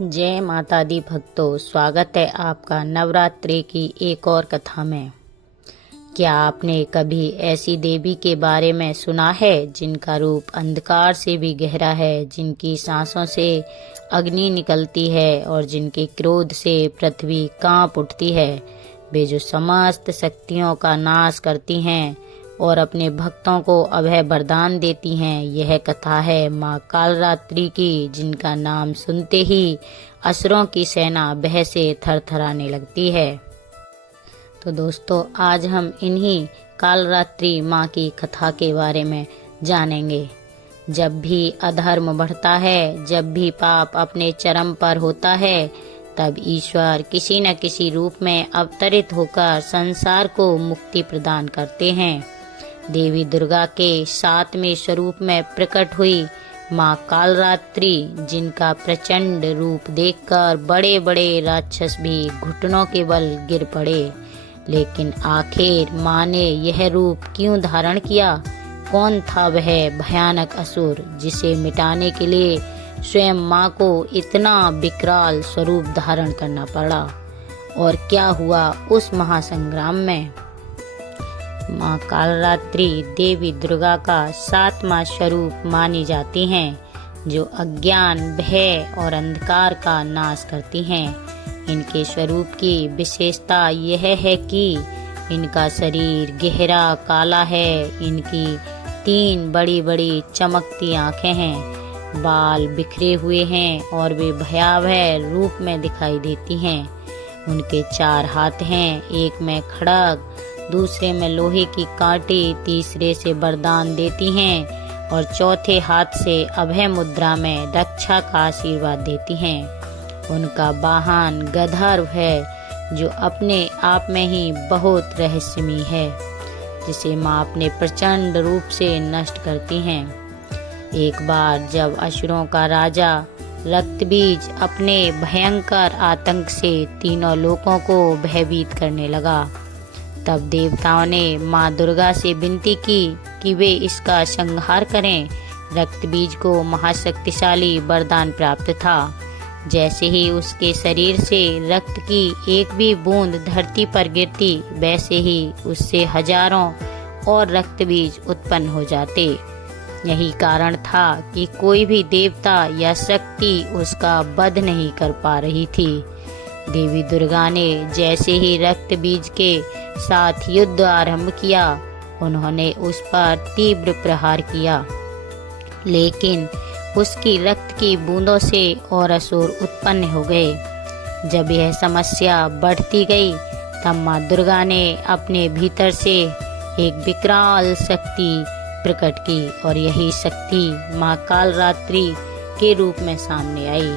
जय माता दी भक्तों, स्वागत है आपका नवरात्रि की एक और कथा में। क्या आपने कभी ऐसी देवी के बारे में सुना है जिनका रूप अंधकार से भी गहरा है, जिनकी सांसों से अग्नि निकलती है और जिनके क्रोध से पृथ्वी कांप उठती है। वे जो समस्त शक्तियों का नाश करती हैं और अपने भक्तों को अभय वरदान देती हैं। यह कथा है माँ कालरात्रि की, जिनका नाम सुनते ही असुरों की सेना भय से थरथराने लगती है। तो दोस्तों, आज हम इन्हीं कालरात्रि माँ की कथा के बारे में जानेंगे। जब भी अधर्म बढ़ता है, जब भी पाप अपने चरम पर होता है, तब ईश्वर किसी न किसी रूप में अवतरित होकर संसार को मुक्ति प्रदान करते हैं। देवी दुर्गा के 7वें स्वरूप में प्रकट हुई माँ कालरात्रि, जिनका प्रचंड रूप देखकर बड़े बड़े राक्षस भी घुटनों के बल गिर पड़े। लेकिन आखिर माँ ने यह रूप क्यों धारण किया? कौन था वह भयानक असुर जिसे मिटाने के लिए स्वयं माँ को इतना विकराल स्वरूप धारण करना पड़ा? और क्या हुआ उस महासंग्राम में? माँ कालरात्रि देवी दुर्गा का 7वां स्वरूप मानी जाती हैं, जो अज्ञान, भय और अंधकार का नाश करती हैं। इनके स्वरूप की विशेषता यह है कि इनका शरीर गहरा काला है, इनकी 3 बड़ी बड़ी चमकती आंखें हैं, बाल बिखरे हुए हैं और वे भयावह रूप में दिखाई देती हैं। उनके 4 हाथ हैं, एक में खड्ग, दूसरे में लोहे की कांटी, तीसरे से वरदान देती हैं और चौथे हाथ से अभय मुद्रा में रक्षा का आशीर्वाद देती हैं। उनका वाहन गंधर्व है, जो अपने आप में ही बहुत रहस्यमयी है, जिसे माँ अपने प्रचंड रूप से नष्ट करती हैं। एक बार जब असुरों का राजा रक्तबीज अपने भयंकर आतंक से तीनों लोकों को भयभीत करने लगा, तब देवताओं ने माँ दुर्गा से विनती की कि वे इसका संहार करें। रक्तबीज को महाशक्तिशाली वरदान प्राप्त था। जैसे ही उसके शरीर से रक्त की एक भी बूंद धरती पर गिरती, वैसे ही उससे हजारों और रक्तबीज उत्पन्न हो जाते। यही कारण था कि कोई भी देवता या शक्ति उसका वध नहीं कर पा रही थी। देवी दुर्गा ने जैसे ही रक्त बीज के साथ युद्ध आरंभ किया, उन्होंने उस पर तीव्र प्रहार किया, लेकिन उसकी रक्त की बूंदों से और असुर उत्पन्न हो गए। जब यह समस्या बढ़ती गई, तब माँ दुर्गा ने अपने भीतर से एक विकराल शक्ति प्रकट की और यही शक्ति माँ कालरात्रि के रूप में सामने आई।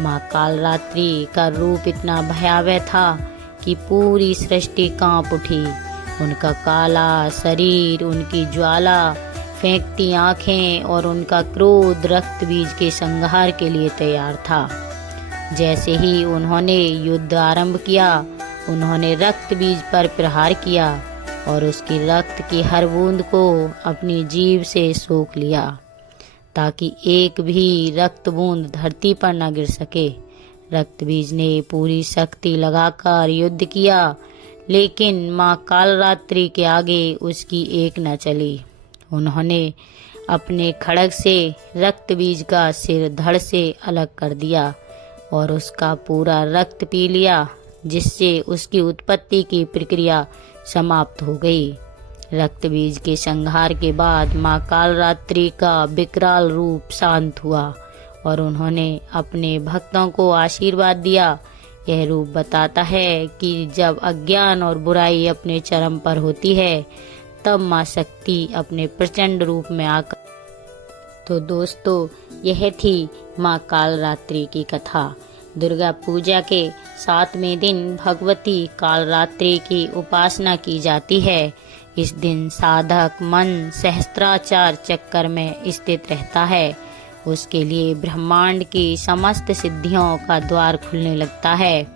माँ कालरात्रि का रूप इतना भयावह था कि पूरी सृष्टि कांप उठी। उनका काला शरीर, उनकी ज्वाला फेंकती आंखें और उनका क्रोध रक्त बीज के संहार के लिए तैयार था। जैसे ही उन्होंने युद्ध आरंभ किया, उन्होंने रक्त बीज पर प्रहार किया और उसकी रक्त की हर बूंद को अपनी जीभ से सोख लिया, ताकि एक भी रक्त बूंद धरती पर न गिर सके। रक्तबीज ने पूरी शक्ति लगाकर युद्ध किया, लेकिन माँ कालरात्रि के आगे उसकी एक न चली। उन्होंने अपने खड्ग से रक्तबीज का सिर धड़ से अलग कर दिया और उसका पूरा रक्त पी लिया, जिससे उसकी उत्पत्ति की प्रक्रिया समाप्त हो गई। रक्तबीज के संहार के बाद माँ कालरात्रि का विकराल रूप शांत हुआ और उन्होंने अपने भक्तों को आशीर्वाद दिया। यह रूप बताता है कि जब अज्ञान और बुराई अपने चरम पर होती है, तब माँ शक्ति अपने प्रचंड रूप में आकर। तो दोस्तों, यह थी माँ कालरात्रि की कथा। दुर्गा पूजा के 7वें दिन भगवती कालरात्रि की उपासना की जाती है। इस दिन साधक मन सहस्त्राचार चक्कर में स्थित रहता है। उसके लिए ब्रह्मांड की समस्त सिद्धियों का द्वार खुलने लगता है।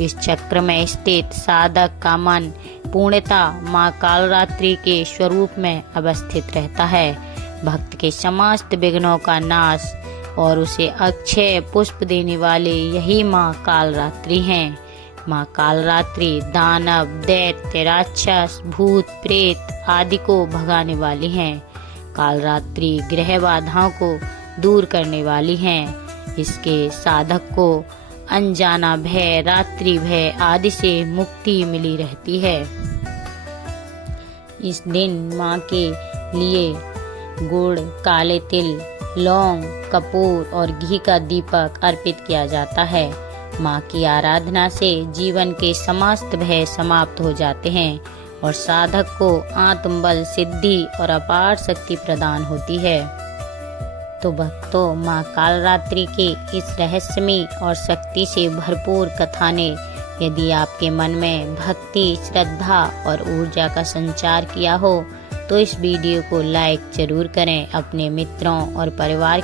इस चक्र में स्थित साधक का मन पूर्णतः माँ कालरात्रि के स्वरूप में अवस्थित रहता है। भक्त के समस्त विघ्नों का नाश और उसे अक्षय पुष्प देने वाले यही माँ कालरात्रि हैं। माँ कालरात्रि दानव, दैत्य, राक्षस, भूत, प्रेत आदि को भगाने वाली हैं। कालरात्रि ग्रह बाधाओं को दूर करने वाली हैं। इसके साधक को अनजाना भय, रात्रि भय आदि से मुक्ति मिली रहती है। इस दिन माँ के लिए गुड़, काले तिल, लौंग, कपूर और घी का दीपक अर्पित किया जाता है। माँ की आराधना से जीवन के समस्त भय समाप्त हो जाते हैं और साधक को आत्मबल, सिद्धि और अपार शक्ति प्रदान होती है। तो भक्तों, माँ कालरात्रि के इस रहस्यमयी और शक्ति से भरपूर कथा ने यदि आपके मन में भक्ति, श्रद्धा और ऊर्जा का संचार किया हो तो इस वीडियो को लाइक जरूर करें। अपने मित्रों और परिवार